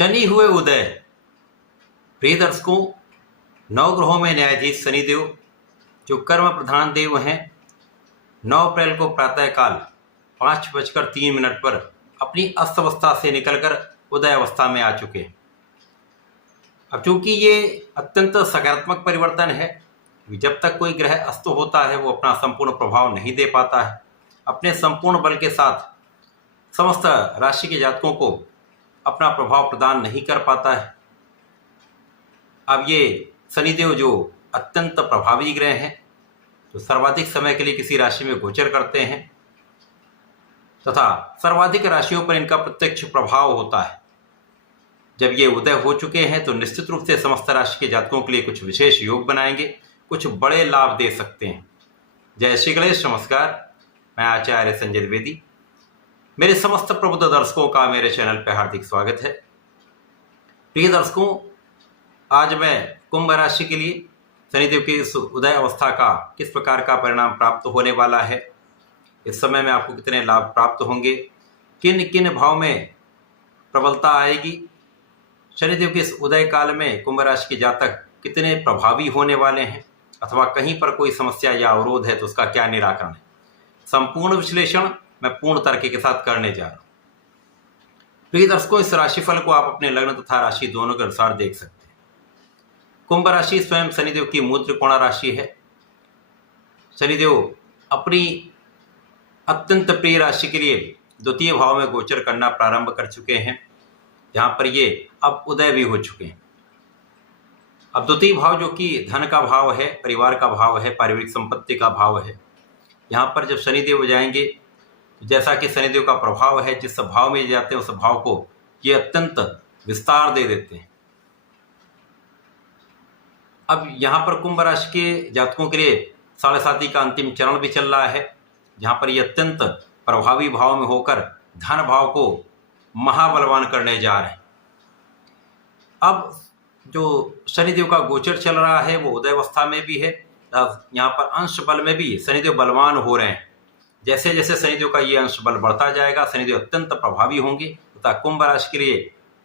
शनि हुए उदय। प्रिय दर्शकों, नवग्रहों में न्यायाधीश शनिदेव जो कर्म प्रधान देव हैं, 9 अप्रैल को प्रातःकाल 5:03 पर अपनी अस्तवस्था से निकलकर उदय अवस्था में आ चुके हैं। अब चूंकि ये अत्यंत सकारात्मक परिवर्तन है, जब तक कोई ग्रह अस्त होता है वो अपना संपूर्ण प्रभाव नहीं दे पाता है। अपने संपूर्ण बल के साथ समस्त राशि के जातकों को अपना प्रभाव प्रदान नहीं कर पाता है। अब ये शनिदेव जो अत्यंत प्रभावी ग्रह हैं, तो सर्वाधिक समय के लिए किसी राशि में गोचर करते हैं तथा सर्वाधिक राशियों पर इनका प्रत्यक्ष प्रभाव होता है। जब ये उदय हो चुके हैं तो निश्चित रूप से समस्त राशि के जातकों के लिए कुछ विशेष योग बनाएंगे, कुछ बड़े लाभ दे सकते हैं। जय श्री गणेश। नमस्कार, मैं आचार्य संजय द्विवेदी। मेरे समस्त प्रबुद्ध दर्शकों का मेरे चैनल पर हार्दिक स्वागत है। प्रिय दर्शकों, आज मैं कुंभ राशि के लिए शनिदेव की इस उदय अवस्था का किस प्रकार का परिणाम प्राप्त होने वाला है, इस समय में आपको कितने लाभ प्राप्त होंगे, किन किन भाव में प्रबलता आएगी, शनिदेव के इस उदय काल में कुंभ राशि के जातक कितने प्रभावी होने वाले हैं, अथवा कहीं पर कोई समस्या या अवरोध है तो उसका क्या निराकरण है, संपूर्ण विश्लेषण मैं पूर्ण तर्क के साथ करने जा रहा हूं। प्रिय दर्शकों, इस राशिफल को आप अपने लग्न तथा राशि दोनों के अनुसार देख सकते हैं। कुंभ राशि स्वयं शनिदेव की मूल त्रिकोण राशि है। शनिदेव अपनी अत्यंत प्रिय राशि के लिए द्वितीय भाव में गोचर करना प्रारंभ कर चुके हैं, जहां पर ये अब उदय भी हो चुके हैं। अब द्वितीय भाव जो कि धन का भाव है, परिवार का भाव है, पारिवारिक संपत्ति का भाव है, यहाँ पर जब शनिदेव जाएंगे, जैसा कि शनिदेव का प्रभाव है, जिस भाव में जाते हैं उस भाव को ये अत्यंत विस्तार दे देते हैं। अब यहाँ पर कुंभ राशि के जातकों के लिए 7.5 का अंतिम चरण भी चल रहा है, जहाँ पर ये अत्यंत प्रभावी भाव में होकर धन भाव को महाबलवान करने जा रहे हैं। अब जो शनिदेव का गोचर चल रहा है वो उदय अवस्था में भी है, यहाँ पर अंश बल में भी शनिदेव बलवान हो रहे हैं। जैसे जैसे शनिदेव का ये अंश बल बढ़ता जाएगा, शनिदेव अत्यंत प्रभावी होंगे तथा कुंभ राशि के लिए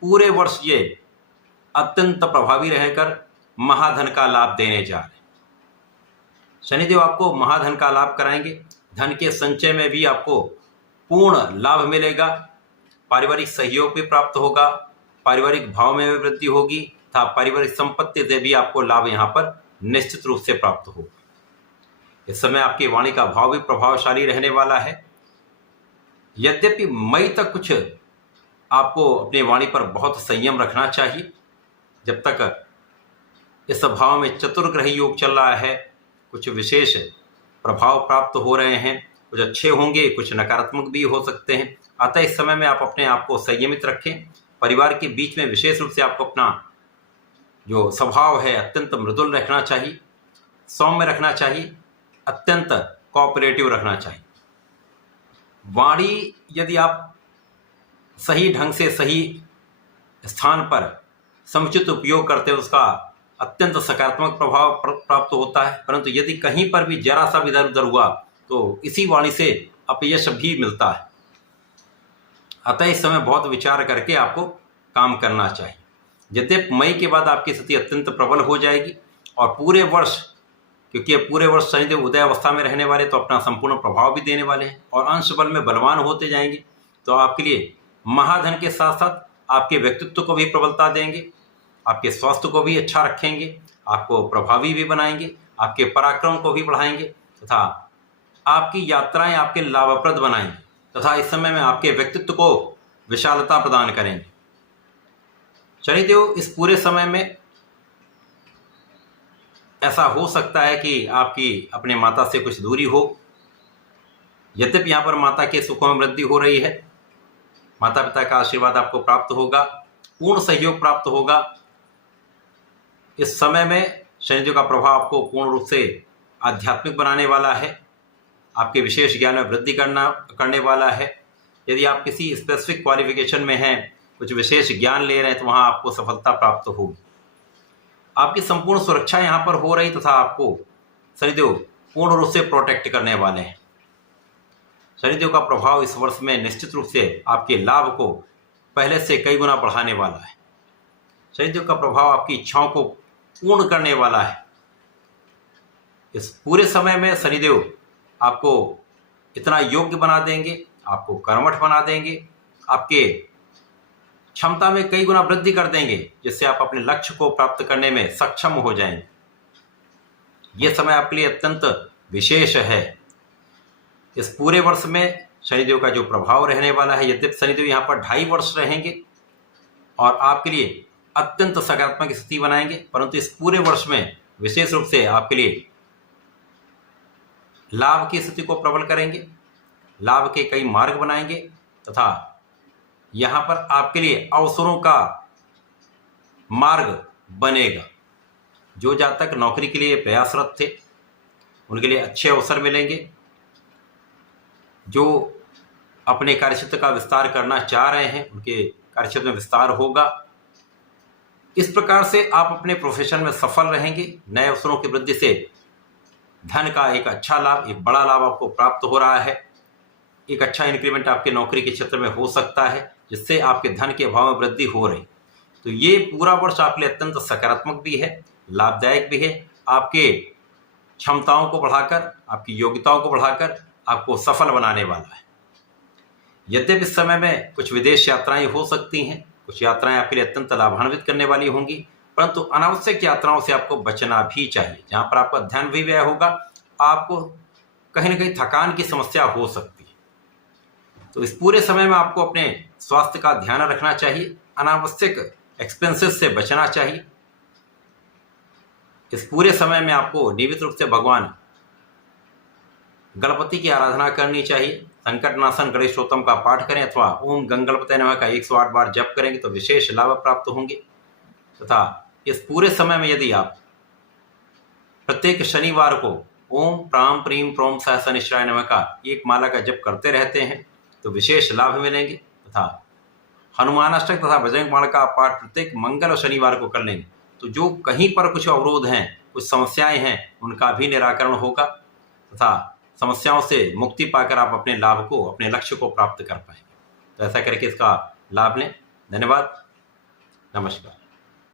पूरे वर्ष ये अत्यंत प्रभावी रहकर महाधन का लाभ देने जा रहे हैं। शनिदेव आपको महाधन का लाभ कराएंगे। धन के संचय में भी आपको पूर्ण लाभ मिलेगा, पारिवारिक सहयोग भी प्राप्त होगा, पारिवारिक भाव में भी वृद्धि होगी तथा पारिवारिक संपत्ति से भी आपको लाभ यहाँ पर निश्चित रूप से प्राप्त होगा। इस समय आपकी वाणी का भाव भी प्रभावशाली रहने वाला है। यद्यपि मई तक कुछ आपको अपनी वाणी पर बहुत संयम रखना चाहिए, जब तक इस भाव में चतुर्ग्रही योग चल रहा है। कुछ विशेष प्रभाव प्राप्त हो रहे हैं, कुछ अच्छे होंगे, कुछ नकारात्मक भी हो सकते हैं। अतः इस समय में आप अपने आप को संयमित रखें। परिवार के बीच में विशेष रूप से आपको अपना जो स्वभाव है अत्यंत मृदुल रखना चाहिए, सौम्य रखना चाहिए, अत्यंत कोऑपरेटिव रखना चाहिए। वाणी यदि आप सही ढंग से सही स्थान पर समुचित उपयोग करते हैं, उसका अत्यंत सकारात्मक प्रभाव प्राप्त होता है। परंतु यदि कहीं पर भी जरा सा इधर उधर हुआ तो इसी वाणी से अपयश भी मिलता है। अतः इस समय बहुत विचार करके आपको काम करना चाहिए। यद्यपि मई के बाद आपकी स्थिति अत्यंत प्रबल हो जाएगी और पूरे वर्ष, क्योंकि पूरे वर्ष शनिदेव उदय अवस्था में रहने वाले तो अपना संपूर्ण प्रभाव भी देने वाले हैं और अंश बल में बलवान होते जाएंगे, तो आपके लिए महाधन के साथ साथ आपके व्यक्तित्व को भी प्रबलता देंगे, आपके स्वास्थ्य को भी अच्छा रखेंगे, आपको प्रभावी भी बनाएंगे, आपके पराक्रम को भी बढ़ाएंगे तथा आपकी यात्राएं आपके लाभप्रद बनाएंगे तथा इस समय में आपके व्यक्तित्व को विशालता प्रदान करेंगे। शनिदेव इस पूरे समय में ऐसा हो सकता है कि आपकी अपने माता से कुछ दूरी हो। यद्यपि यहाँ पर माता के सुखों में वृद्धि हो रही है, माता पिता का आशीर्वाद आपको प्राप्त होगा, पूर्ण सहयोग प्राप्त होगा। इस समय में शनिदेव का प्रभाव आपको पूर्ण रूप से आध्यात्मिक बनाने वाला है, आपके विशेष ज्ञान में वृद्धि करने वाला है। यदि आप किसी स्पेसिफिक क्वालिफिकेशन में हैं, कुछ विशेष ज्ञान ले रहे हैं, तो वहाँ आपको सफलता प्राप्त होगी। आपकी संपूर्ण सुरक्षा यहाँ पर हो रही तथा आपको शनिदेव पूर्ण रूप से प्रोटेक्ट करने वाले हैं। शनिदेव का प्रभाव इस वर्ष में निश्चित रूप से आपके लाभ को पहले से कई गुना बढ़ाने वाला है। शनिदेव का प्रभाव आपकी इच्छाओं को पूर्ण करने वाला है। इस पूरे समय में शनिदेव आपको इतना योग्य बना देंगे, आपको कर्मठ बना देंगे, आपके क्षमता में कई गुना वृद्धि कर देंगे, जिससे आप अपने लक्ष्य को प्राप्त करने में सक्षम हो जाएंगे। यह समय आपके लिए अत्यंत विशेष है। इस पूरे वर्ष में शनिदेव का जो प्रभाव रहने वाला है, यद्यपि शनिदेव यहाँ पर 2.5 वर्ष रहेंगे और आपके लिए अत्यंत सकारात्मक स्थिति बनाएंगे, परंतु इस पूरे वर्ष में विशेष रूप से आपके लिए लाभ की स्थिति को प्रबल करेंगे, लाभ के कई मार्ग बनाएंगे तथा यहाँ पर आपके लिए अवसरों का मार्ग बनेगा। जो जातक नौकरी के लिए प्रयासरत थे उनके लिए अच्छे अवसर मिलेंगे। जो अपने कार्यक्षेत्र का विस्तार करना चाह रहे हैं उनके कार्यक्षेत्र में विस्तार होगा। इस प्रकार से आप अपने प्रोफेशन में सफल रहेंगे। नए अवसरों की वृद्धि से धन का एक अच्छा लाभ, एक बड़ा लाभ आपको प्राप्त हो रहा है। एक अच्छा इंक्रीमेंट आपके नौकरी के क्षेत्र में हो सकता है, जिससे आपके धन के भाव में वृद्धि हो रही। तो ये पूरा वर्ष आपके लिए अत्यंत सकारात्मक भी है, लाभदायक भी है। आपके क्षमताओं को बढ़ाकर, आपकी योग्यताओं को बढ़ाकर आपको सफल बनाने वाला है। यद्यपि इस समय में कुछ विदेश यात्राएं हो सकती हैं, कुछ यात्राएं आपके लिए अत्यंत लाभान्वित करने वाली होंगी, परंतु अनावश्यक यात्राओं से आपको बचना भी चाहिए। जहां पर आपका ध्यान भी व्यय होगा, आपको कहीं ना कहीं थकान की समस्या हो सकती है। तो इस पूरे समय में आपको अपने स्वास्थ्य का ध्यान रखना चाहिए, अनावश्यक एक्सपेंसेस से बचना चाहिए। इस पूरे समय में आपको नियमित रूप से भगवान गणपति की आराधना करनी चाहिए। संकटनाशन गणेश स्तोत्रम का पाठ करें अथवा ओम गंगणपतये नमः का 108 बार जप करेंगे तो विशेष लाभ प्राप्त होंगे। तथा इस पूरे समय में यदि आप प्रत्येक शनिवार को ओम प्राम प्रीम प्रोम सह शनिश्चराय नमः का एक माला का जप करते रहते हैं तो विशेष लाभ मिलेंगे। तथा हनुमानाष्टक तथा बजरंग बाण का पाठ प्रत्येक मंगल और शनिवार को कर लेंगे तो जो कहीं पर कुछ अवरोध हैं, कुछ समस्याएं हैं, उनका भी निराकरण होगा तथा समस्याओं से मुक्ति पाकर आप अपने लाभ को, अपने लक्ष्य को प्राप्त कर पाएंगे। तो ऐसा करके इसका लाभ लें। धन्यवाद। नमस्कार।